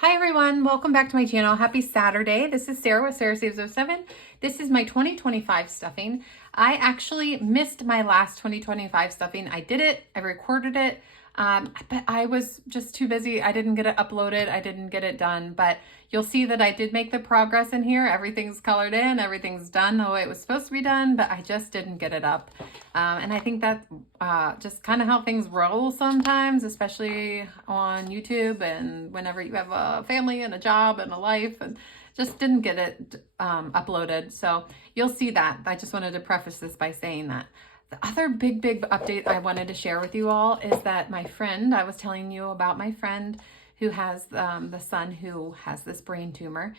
Hi everyone, welcome back to my channel. Happy Saturday. This is Sarah with Sarah Saves 07. This is my 2025 stuffing. I actually missed my last 2025 stuffing. I did it, I recorded it, but I was just too busy. I didn't get it uploaded, I didn't get it done, but you'll see that I did make the progress in here. Everything's colored in, everything's done the way it was supposed to be done, but I just didn't get it up. And I think that just kind of how things roll sometimes, especially on YouTube and whenever you have a family and a job and a life, and just didn't get it uploaded. So you'll see that. I just wanted to preface this by saying that. The other big update I wanted to share with you all is that my friend, I was telling you about my friend who has the son who has this brain tumor.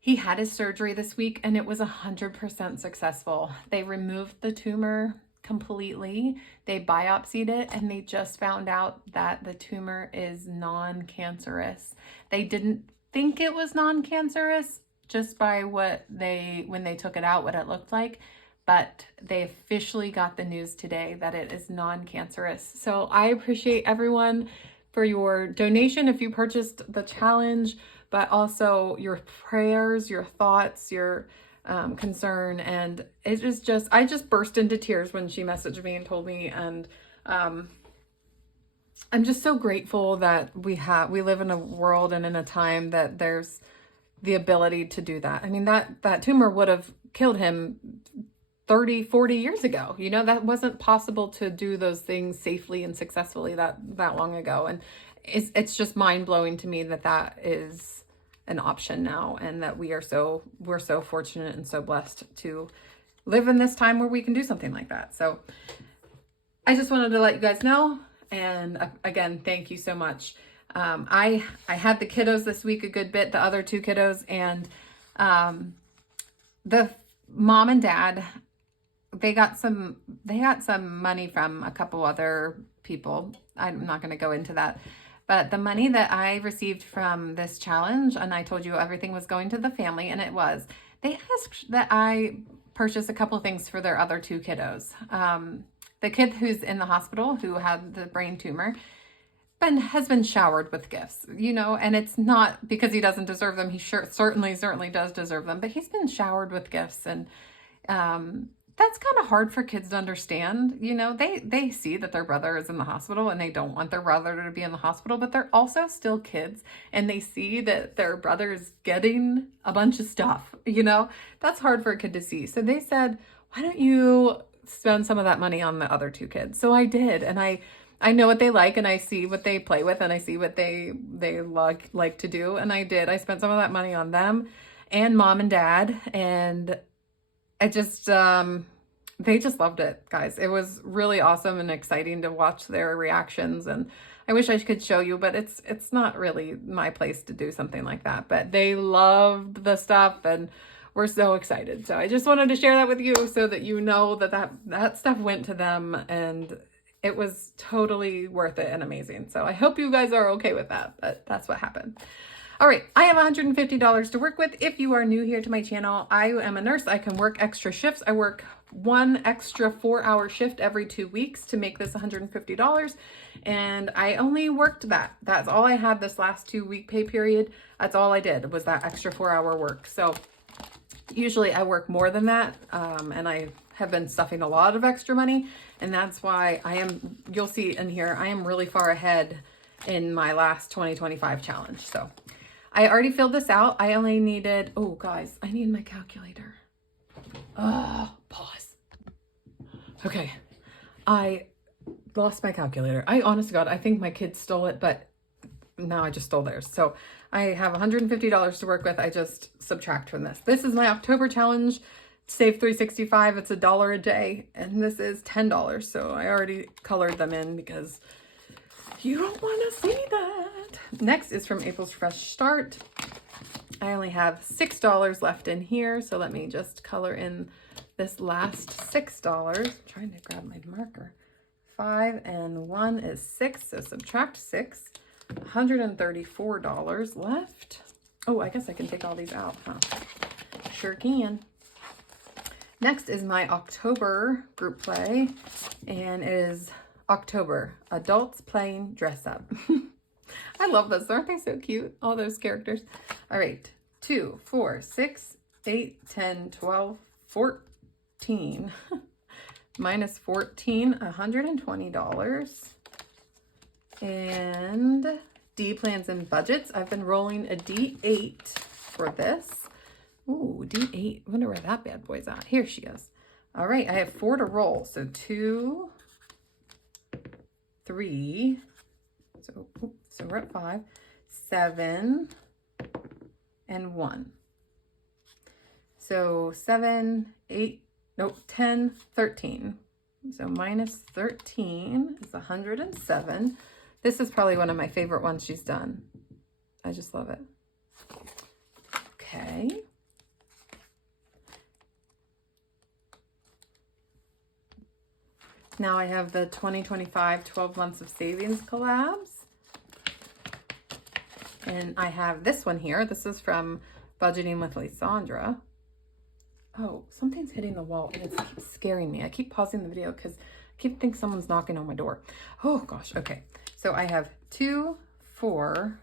He had his surgery this week and it was 100% successful. They removed the tumor completely. They biopsied it and they just found out that the tumor is non-cancerous. They didn't think it was non-cancerous just by when they took it out, what it looked like, but they officially got the news today that it is non-cancerous. So I appreciate everyone for your donation if you purchased the challenge, but also your prayers, your thoughts, your concern. And it is just, I just burst into tears when she messaged me and told me. And I'm just so grateful that we live in a world and in a time that there's the ability to do that. I mean, that tumor would have killed him 30, 40 years ago. You know, that wasn't possible to do those things safely and successfully that long ago. And it's just mind blowing to me that is an option now, and that we're so fortunate and so blessed to live in this time where we can do something like that. So I just wanted to let you guys know. And again, thank you so much. I had the kiddos this week a good bit, the other two kiddos, and the mom and dad, they got some money from a couple other people. I'm not going to go into that. But the money that I received from this challenge, and I told you everything was going to the family, and it was, they asked that I purchase a couple things for their other two kiddos. The kid who's in the hospital who had the brain tumor has been showered with gifts, you know, and it's not because he doesn't deserve them. He certainly does deserve them, but he's been showered with gifts. And that's kind of hard for kids to understand. You know, they see that their brother is in the hospital and they don't want their brother to be in the hospital, but they're also still kids and they see that their brother is getting a bunch of stuff, you know. That's hard for a kid to see. So they said, why don't you spend some of that money on the other two kids? So I did, and I know what they like, and I see what they play with, and I see what they like to do, and I did. I spent some of that money on them and mom and dad, and I just they just loved it, guys. It was really awesome and exciting to watch their reactions, and I wish I could show you, but it's not really my place to do something like that. But they loved the stuff and we're so excited. So I just wanted to share that with you so that you know that stuff went to them and it was totally worth it and amazing. So I hope you guys are okay with that, but that's what happened. All right, I have $150 to work with. If you are new here to my channel, I am a nurse. I can work extra shifts. I work one extra 4-hour shift every 2 weeks to make this $150. And I only worked that. That's all I had this last 2-week pay period. That's all I did was that extra 4-hour work. So usually I work more than that. And I have been stuffing a lot of extra money. And that's why you'll see in here, I am really far ahead in my last 2025 challenge. So I already filled this out. I only needed, oh guys, I need my calculator. Oh, pause. Okay. I lost my calculator. Honest to God, I think my kids stole it, but now I just stole theirs. So I have $150 to work with. I just subtract from this. This is my October challenge. Save 365. It's $1 a day. And this is $10. So I already colored them in because you don't want to see that. Next is from April's Fresh Start. I only have $6 left in here. So let me just color in this last $6. I'm trying to grab my marker. 5 and 1 is 6. So subtract 6. $134 left. Oh, I guess I can take all these out, huh? Sure can. Next is my October group play, and it is October, Adults Playing Dress Up. I love those. Aren't they so cute? All those characters. All right. 2, 4, 6, 8, 10, 12, 14. Minus 14, $120. And D plans and budgets. I've been rolling a D8 for this. Ooh, D8. I wonder where that bad boy's at. Here she is. All right, I have 4 to roll. So 2, 3. So we're at 5, 7, and 1. So 7, 8, nope, 10, 13. So minus 13 is 107. This is probably one of my favorite ones she's done. I just love it. Okay. Now I have the 2025 12 months of savings collabs. And I have this one here. This is from Budgeting with Lysandra. Oh, something's hitting the wall and it keeps scaring me. I keep pausing the video because I keep thinking someone's knocking on my door. Oh gosh, okay. So I have 2, 4,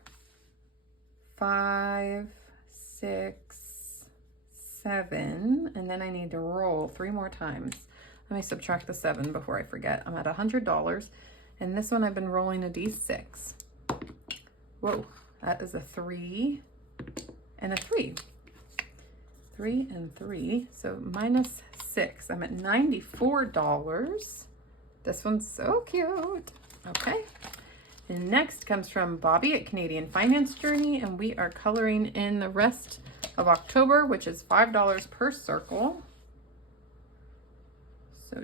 5, 6, 7, and then I need to roll 3 more times. Let me subtract the 7 before I forget. I'm at $100, and this one I've been rolling a D6. Whoa, that is a 3 and a 3. 3 and 3, so minus 6. I'm at $94. This one's so cute. Okay. And next comes from Bobby at Canadian Finance Journey, and we are coloring in the rest of October, which is $5 per circle. So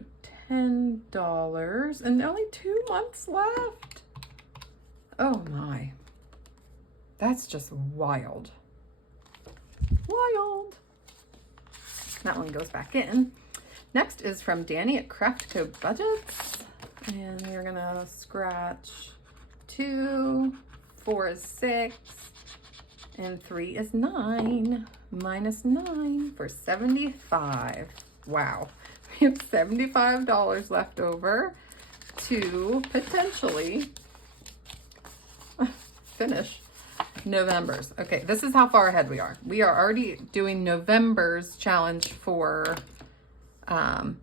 $10, and only 2 months left. Oh my. That's just wild. Wild. That one goes back in. Next is from Danny at Craft Co Budgets. And we're gonna scratch 2, 4 is 6, and 3 is 9. Minus 9 for 75. Wow. We have $75 left over to potentially finish November's. Okay, this is how far ahead we are. We are already doing November's challenge for the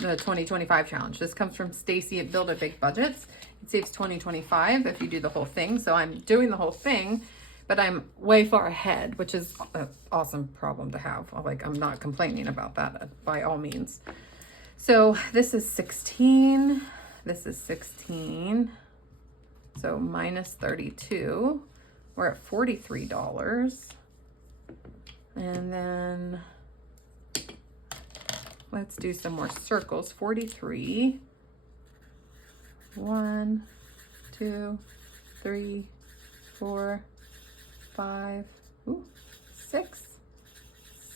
2025 challenge. This comes from Stacy at Build a Big Budgets. It saves 2025 if you do the whole thing. So I'm doing the whole thing, but I'm way far ahead, which is an awesome problem to have. Like, I'm not complaining about that by all means. So this is 16. This is 16. So minus 32. We're at $43. And then let's do some more circles. 43. 1, 2, 3, 4, 5, 6,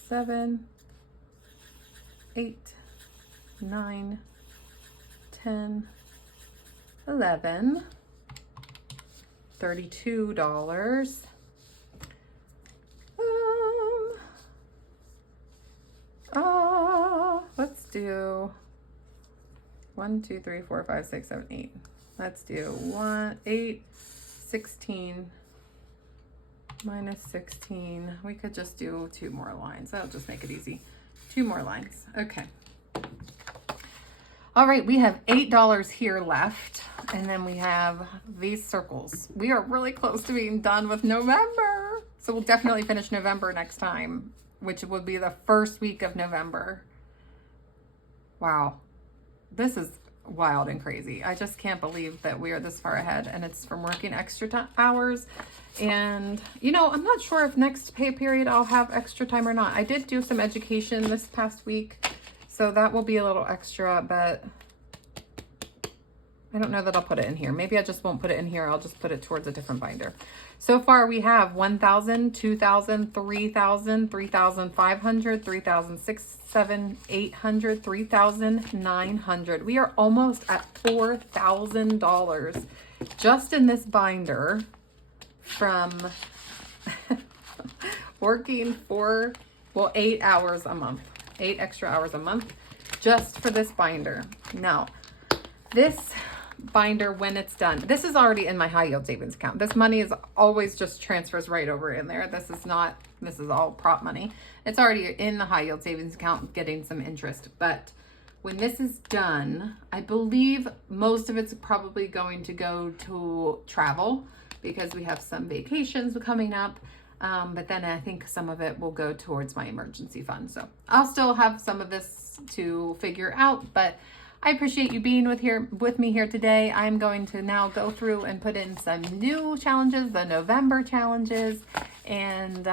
7, 8, 9, 10, 11, $32. Let's do 1, 2, 3, 4, 5, 6, 7, 8. Let's do 8, 16, minus 16. We could just do 2 more lines. That'll just make it easy. 2 more lines. Okay. All right, we have $8 here left, and then we have these circles. We are really close to being done with November. So we'll definitely finish November next time, which would be the first week of November. Wow. This is wild and crazy. I just can't believe that we are this far ahead, and it's from working extra hours. And, you know, I'm not sure if next pay period I'll have extra time or not. I did do some education this past week, so that will be a little extra, but I don't know that I'll put it in here. Maybe I just won't put it in here. I'll just put it towards a different binder. So far we have 1,000, 2,000, 3,000, 3,500, 3,600, 700, 800, 3,900. We are almost at $4,000 just in this binder from working 8 hours a month, 8 extra hours a month just for this binder. Now, this binder when it's done. This is already in my high yield savings account. This money is always just transfers right over in there. This is all prop money. It's already in the high yield savings account getting some interest. But when this is done, I believe most of it's probably going to go to travel because we have some vacations coming up. But then I think some of it will go towards my emergency fund. So I'll still have some of this to figure out, but I appreciate you being with me here today. I'm going to now go through and put in some new challenges, the November challenges, and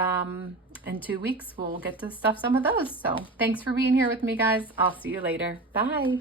in 2 weeks we'll get to stuff some of those. So thanks for being here with me, guys. I'll see you later. Bye.